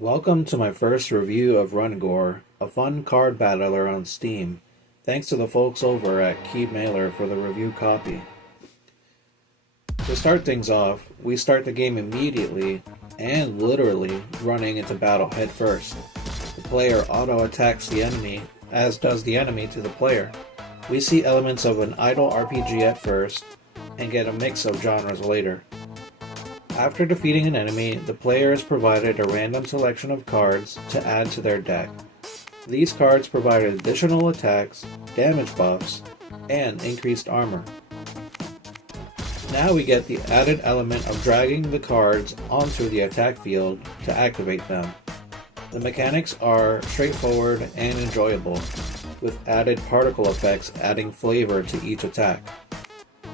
Welcome to my first review of Rungore, a fun card battler on Steam. Thanks to the folks over at keymailer for the review copy. To start things off, we start the game immediately and literally running into battle head first. The player auto-attacks the enemy, as does the enemy to the player. We see elements of an idle RPG at first, and get a mix of genres later. After defeating an enemy, the player is provided a random selection of cards to add to their deck. These cards provide additional attacks, damage buffs, and increased armor. Now we get the added element of dragging the cards onto the attack field to activate them. The mechanics are straightforward and enjoyable, with added particle effects adding flavor to each attack.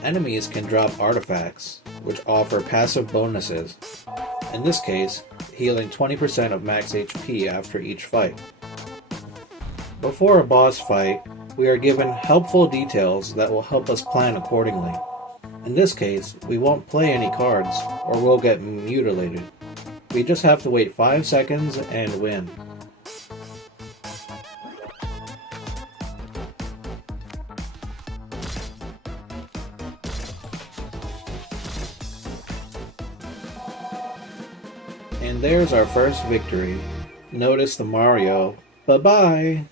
Enemies can drop artifacts, which offer passive bonuses, in this case, healing 20% of max HP after each fight. Before a boss fight, we are given helpful details that will help us plan accordingly. In this case, we won't play any cards, or we'll get mutilated. We just have to wait 5 seconds and win. And there's our first victory. Notice the Mario. Bye-bye!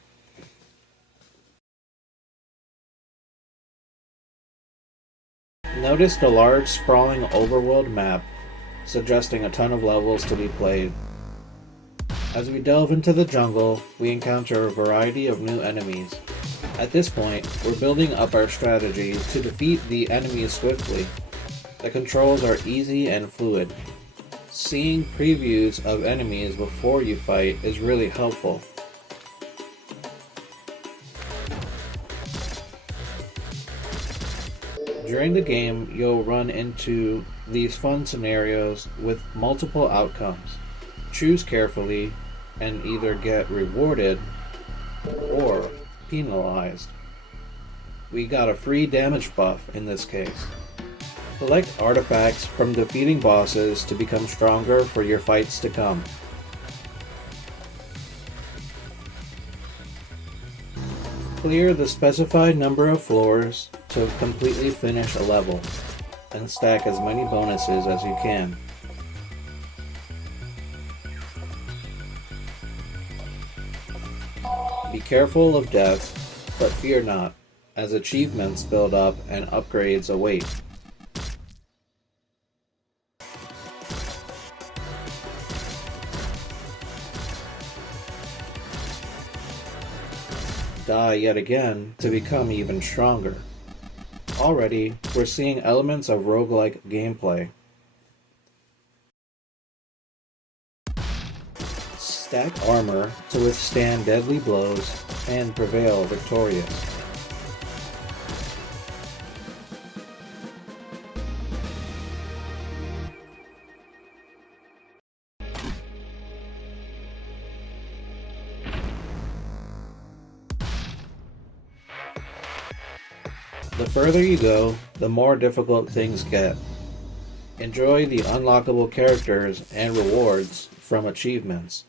Notice the large, sprawling overworld map, suggesting a ton of levels to be played. As we delve into the jungle, we encounter a variety of new enemies. At this point, we're building up our strategy to defeat the enemies swiftly. The controls are easy and fluid. Seeing previews of enemies before you fight is really helpful. During the game, you'll run into these fun scenarios with multiple outcomes. Choose carefully and either get rewarded or penalized. We got a free damage buff in this case. Collect artifacts from defeating bosses to become stronger for your fights to come. Clear the specified number of floors to completely finish a level, and stack as many bonuses as you can. Be careful of death, but fear not, as achievements build up and upgrades await. Die yet again to become even stronger. Already, we're seeing elements of roguelike gameplay. Stack armor to withstand deadly blows and prevail victorious. The further you go, the more difficult things get. Enjoy the unlockable characters and rewards from achievements.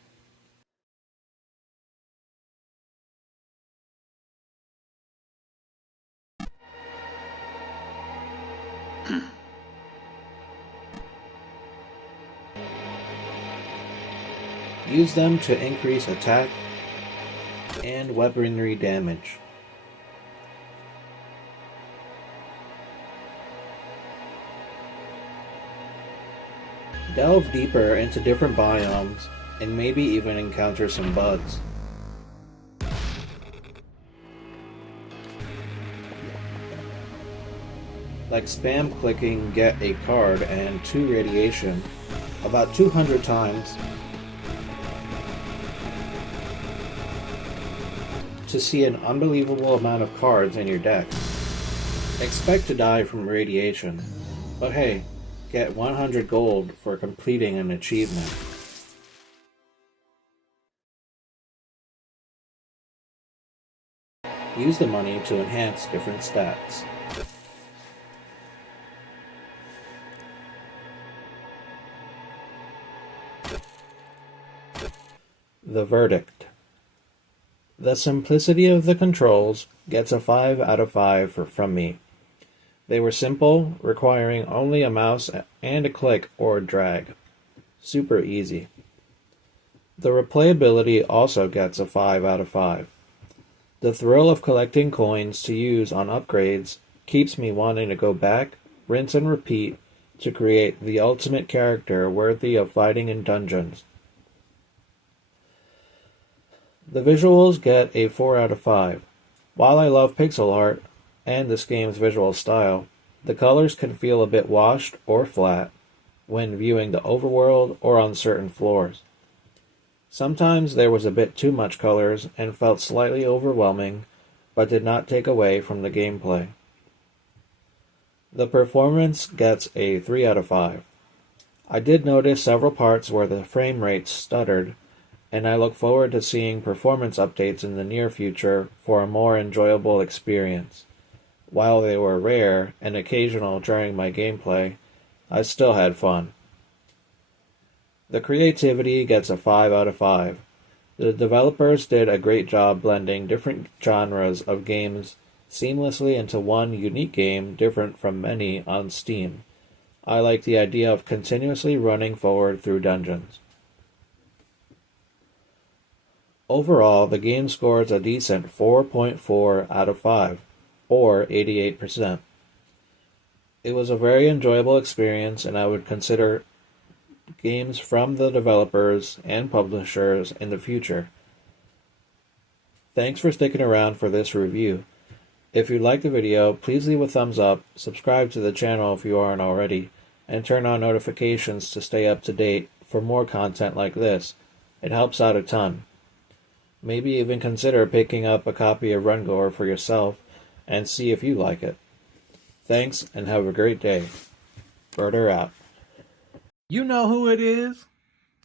Use them to increase attack and weaponry damage. Delve deeper into different biomes and maybe even encounter some bugs. Like spam clicking get a card and 2 radiation about 200 times to see an unbelievable amount of cards in your deck. Expect to die from radiation, but hey, get 100 gold for completing an achievement. Use the money to enhance different stats. The verdict. The simplicity of the controls gets a 5 out of 5 from me. They were simple, requiring only a mouse and a click or drag. Super easy. The replayability also gets a 5 out of 5. The thrill of collecting coins to use on upgrades keeps me wanting to go back, rinse and repeat to create the ultimate character worthy of fighting in dungeons. The visuals get a 4 out of 5. While I love pixel art and this game's visual style, the colors can feel a bit washed or flat when viewing the overworld or on certain floors. Sometimes there was a bit too much colors and felt slightly overwhelming, but did not take away from the gameplay. The performance gets a 3 out of 5. I did notice several parts where the frame rate stuttered, and I look forward to seeing performance updates in the near future for a more enjoyable experience. While they were rare and occasional during my gameplay, I still had fun. The creativity gets a 5 out of 5. The developers did a great job blending different genres of games seamlessly into one unique game different from many on Steam. I like the idea of continuously running forward through dungeons. Overall, the game scores a decent 4.4 out of 5, or 88%. It was a very enjoyable experience, and I would consider games from the developers and publishers in the future. Thanks for sticking around for this review. If you liked the video, please leave a thumbs up, subscribe to the channel if you aren't already, and turn on notifications to stay up to date for more content like this. It helps out a ton. Maybe even consider picking up a copy of Rungore for yourself and see if you like it. Thanks, and have a great day. Burter out. You know who it is?